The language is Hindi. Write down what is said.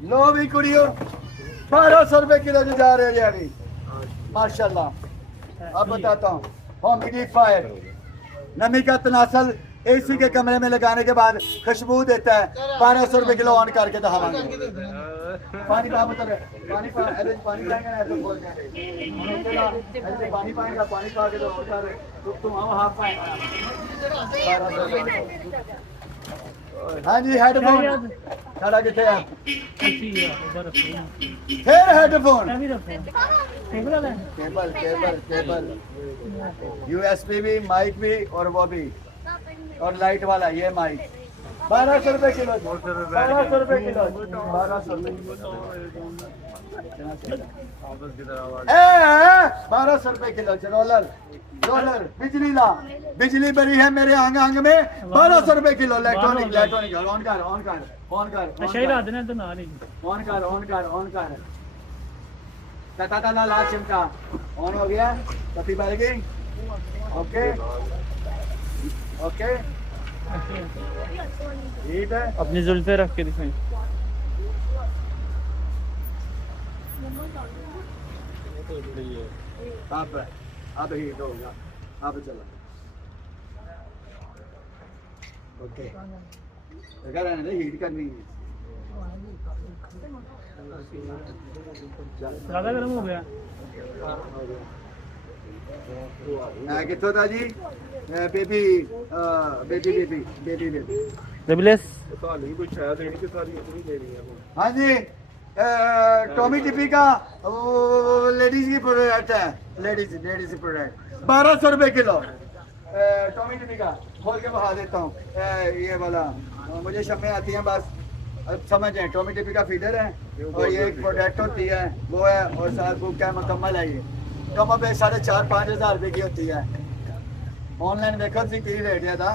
लो भी कुड़ियो 1200 रुपए किलो जो जा रहे हैं अभी माशाल्लाह। अब बताता हूँ ह्यूमिडिफायर नमी का तनासल एसी के कमरे में लगाने के बाद खुशबू देता है। 1200 रुपए किलो ऑन करके तो हवा पानी कहाँ उतर है पानी पानी पाएंगे ना तो बोल पानी पाएगा पानी पा के तो तुम हाफ पाएगा। हाँ जी हेडफोन साढ़ा कितने है फिर headphone cable cable cable USB भी माइक भी और वो भी और लाइट वाला ये माइक 1200 रुपए किलो 1200 रुपए किलो 1200 रुपए किलो रोलर रोलर बिजली ला बिजली बड़ी है मेरे आंग आंग में 1200 रुपए किलो इलेक्ट्रॉनिक इलेक्ट्रॉनिक ऑन कर ऑन कर ऑन कर ऑन कर ऑन कर ऑन कर तता लाल चिमटा ऑन हो गया कभी बढ़ गई ओके ओके ठीक है अपनी जुल्फे रख के दिखाएं। अब हीट होगा अब चलो ओके लगा रहने दे हीट करनी है ज्यादा गर्म हो गया कितना था जी baby baby baby baby baby बेबीलेस हाँ जी टॉमी टिपी का लेडीज की प्रोडक्ट है लेडीज लेडीज की प्रोडक्ट 1200 रुपए किलो टॉमी टिपी का खोल के बहा देता हूँ ये वाला मुझे शम्में आती हैं बस अब समझ आए टॉमी टिपी का फीडर है और ये एक प्रोडक्ट होती है वो है और साथ बुक क्या मुकम्मल है ये कम अब 4,500-5,000 रुपए की होती है ऑनलाइन देखो सी की रेट है था